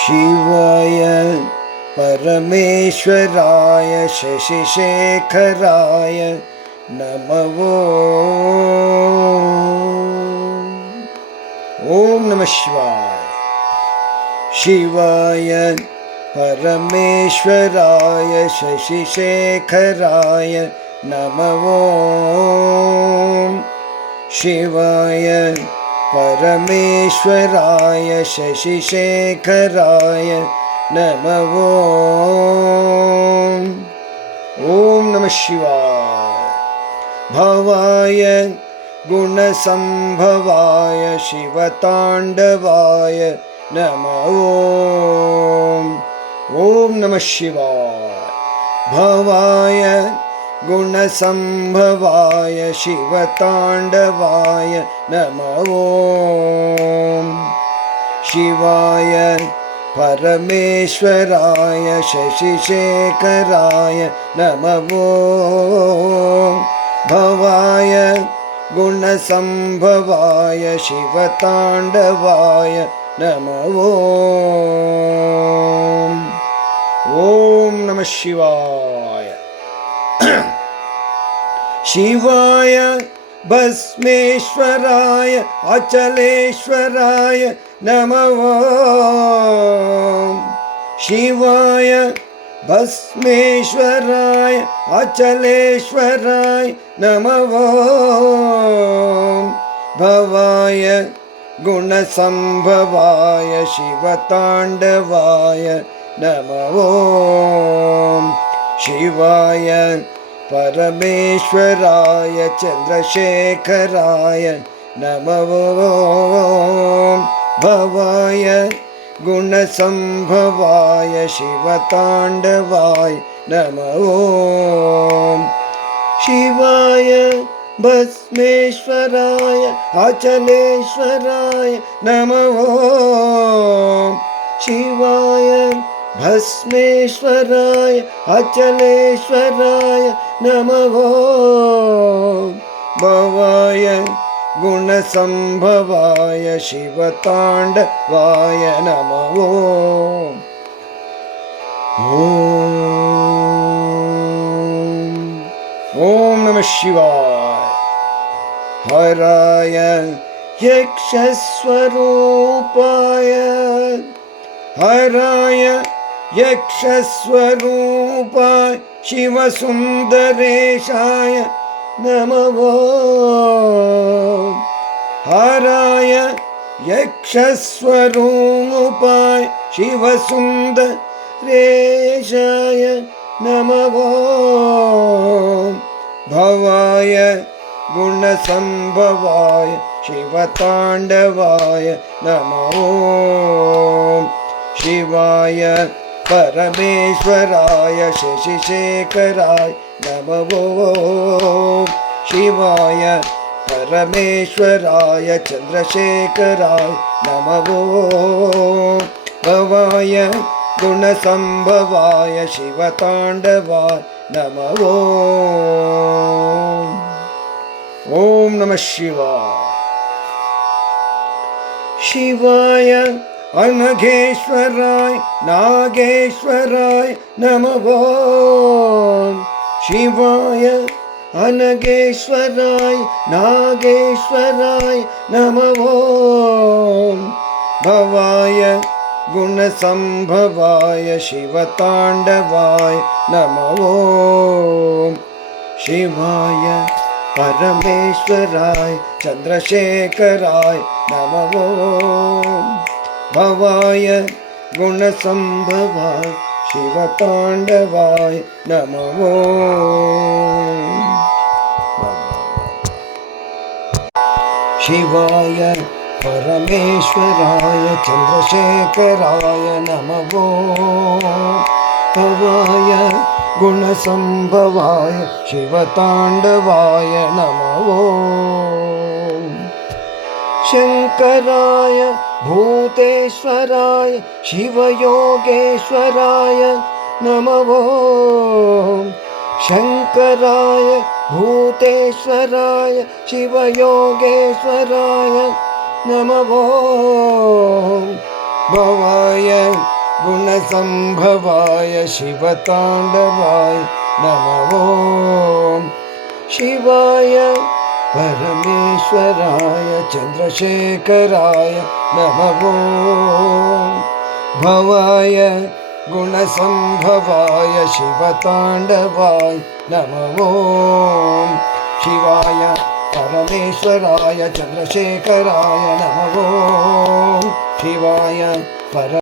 शिवाय परमेश्वराय शशिशेखराय नमः। ओम नमः शिवाय। शिवाय परमेश्वराय शशिशेखराय नमः। शिवाय परमेश्वराय शशिशेखराय नमः। ओम नमः शिवाय। भवाय गुणसंभवाय शिवतांडवाय नमः। ओम नमः शिवाय। भवाय गुणसंभवाय शिवतांडवाय नमः। शिवाय परमेश्वराय शशिशेखराय नमः। भवाय गुणसंभवाय शिवतांडवाय नमः। ओम नमः शिवाय। शिवाय भस्मेश्वराय अचलेश्वराय नमः। शिवाय भस्मेश्वराय अचलेश्वराय नमः। भवाय गुणसंभवाय शिवतांडवाय नमः। शिवाय परमेश्वराय चंद्रशेखराय नमः। भवाय गुणसंभवाय शिवतांडवाय नमः। शिवाय भस्मेश्वराय अचलेश्वराय नमः। शिवाय भस्मेश्वराय अचलेश्वराय नमः। भवाय गुणसंभवाय शिवतांडवाय नमः। ओम नमः शिवाय। हराय यक्षस्वरूपाय हराय यक्षस्वरूपाय शिवसुंदरेशाय नमः। हराय यक्षस्वरूपाय शिवसुंदरेशाय नमः। भवाय गुणसंभवाय शिवतांडवाय नमः। शिवाय परमेश्वराय शशिशेखराय नमः। शिवाय परमेश्वराय चंद्रशेखराय नमः। भवाय गुणसंभवाय शिवतांडवाय नमः। ओम नमः शिवाय। शिवाय अनघेश्वराय नागेश्वराय नमः। शिवाय अनघेश्वराय नागेश्वराय नमः। भवाय गुणसंभवाय शिवतांडवाय नमः। शिवाय परमेश्वराय चंद्रशेखराय नमः। भवाय गुणसंभवाय शिवतांडवाय नमः। शिवाय परमेश्वराय चंद्रशेखराय नमः। भवाय गुणसंभवाय शिवतांडवाय नमः। शंकराय भूतेश्वराय शिवयोगेश्वराय नमः। शंकराय भूतेश्वराय शिवयोगेश्वराय नमः। भवाय गुणसंभवाय शिवताण्डवाय नमः ॐ शिवाय परमेश्वराय चन्द्रशेखराय नमः ॐ भवाय गुणसंभवाय शिवताण्डवाय नमः ॐ शिवाय परमेश्वराय चन्द्रशेखराय नमः ॐ शिवाय